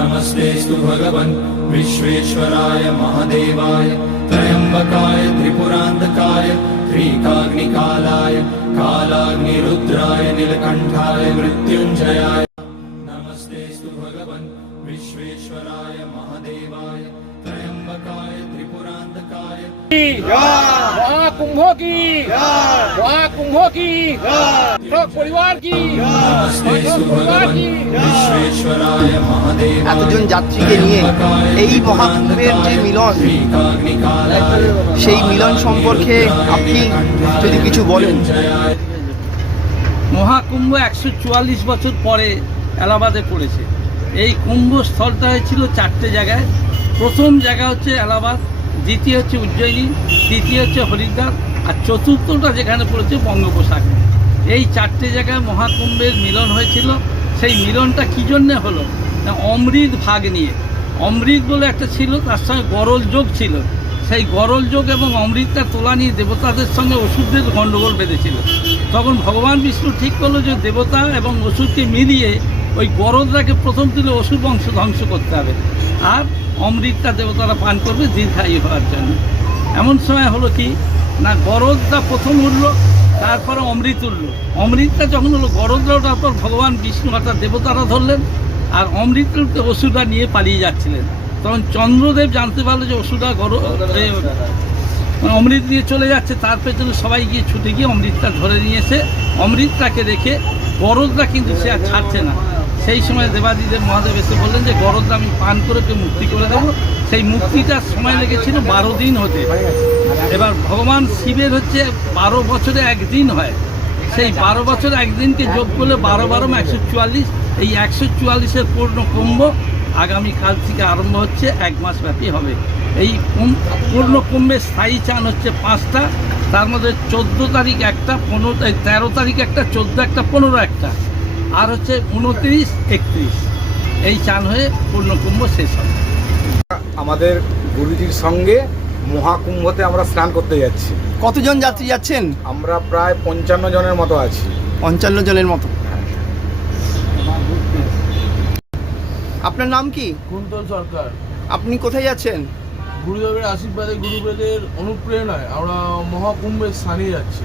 नमस्तेस्तु भगवन् विश्वेश्वराय महादेवाय त्र्यम्बकाय त्रिपुरान्तकाय त्रिकाग्निकालाय कालाग्निरुद्राय नीलकण्ठाय मृत्युञ्जयाय नमस्तेस्तु भगवन् विश्वेश्वराय महादेवाय त्र्यम्बकाय त्रिपुरान्तकाय महाकुंभ की महाकुंभ की परिवार की नमस्तेस्तु भगवन् विश्वेश्वराय महादेवाय এতজন যাত্রীকে নিয়ে এই মহাকুম্ভের যে মিলন, সেই মিলন সম্পর্কে আপনি যদি কিছু বলেন। মহাকুম্ভ 144 বছর পরে এলাহাবাদে পড়েছে। এই কুম্ভ স্থলটা হয়েছিল 4টে জায়গায়। প্রথম জায়গা হচ্ছে এলাহাবাদ, দ্বিতীয় হচ্ছে উজ্জয়িনী, তৃতীয় হচ্ছে হরিদ্বার, আর চতুর্থটা যেখানে পড়েছে বঙ্গোপসাগর। এই 4টে জায়গায় মহাকুম্ভের মিলন হয়েছিল। সেই মিলনটা কী জন্যে হলো না, অমৃত ভাগ নিয়ে। অমৃত বলে একটা ছিল, তার সঙ্গে গরল যোগ ছিল। সেই গরল যোগ এবং অমৃতটা তোলা নিয়ে দেবতাদের সঙ্গে অসুরদের গণ্ডগোল বেঁধেছিল। তখন ভগবান বিষ্ণু ঠিক করলো যে দেবতা এবং অসুরকে মিলিয়ে ওই গরলটাকে প্রথম তুলে অসুর বংশ ধ্বংস করতে হবে, আর অমৃতটা দেবতারা পান করবে দীর্ঘায়ু হওয়ার জন্য। এমন সময় হলো কি না, গরলটা প্রথম উঠল, তারপরে অমৃত উঠল। অমৃতটা যখন হলো, গরলটা ওঠার পর ভগবান বিষ্ণু অর্থাৎ দেবতারা ধরলেন, আর অমৃতকে অসুররা নিয়ে পালিয়ে যাচ্ছিলেন। তখন চন্দ্রদেব জানতে পারলো যে অসুররা অমৃত নিয়ে চলে যাচ্ছে। তার পেছনে সবাই গিয়ে ছুটে গিয়ে অমৃতটা ধরে নিয়ে এসে অমৃতটাকে রেখে গরলটা কিন্তু সে আর ছাড়ছে না। সেই সময় দেবাদিদেব মহাদেব এসে বললেন যে গরলটা আমি পান করে মুক্তি করে দেবো। সেই মুক্তিটার সময় লেগেছিল 12 দিন হতে। এবার ভগবান শিবের হচ্ছে 12 বছরে একদিন হয়। সেই 12 বছর একদিনকে যোগ করলে 12 12 144। এই 144-এর পূর্ণ কুম্ভ আগামীকাল থেকে আরম্ভ হচ্ছে, 1 মাস ব্যাপী হবে। এই পূর্ণ কুম্ভের স্থায়ী চান হচ্ছে 5টা, তার মধ্যে 14 তারিখ একটা, 13 তারিখ একটা, 14 একটা, 15 একটা, আর হচ্ছে 29, 31 এই চান হয়ে পূর্ণ কুম্ভ শেষ হবে। আমাদের গুরুজির সঙ্গে মহাকুম্ভতে আমরা স্নান করতে যাচ্ছি। কতজন যাত্রী যাচ্ছেন? আমরা প্রায় 55 জনের মতো আছি। 55 জনের মতো। আপনার নাম কি? কুন্তল সরকার। আপনি কোথায় যাচ্ছেন? গুরুদেবের আশীর্বাদে, গুরুদেবের অনুপ্রেরণায় আমরা মহাকুম্ভের স্থানে যাচ্ছি।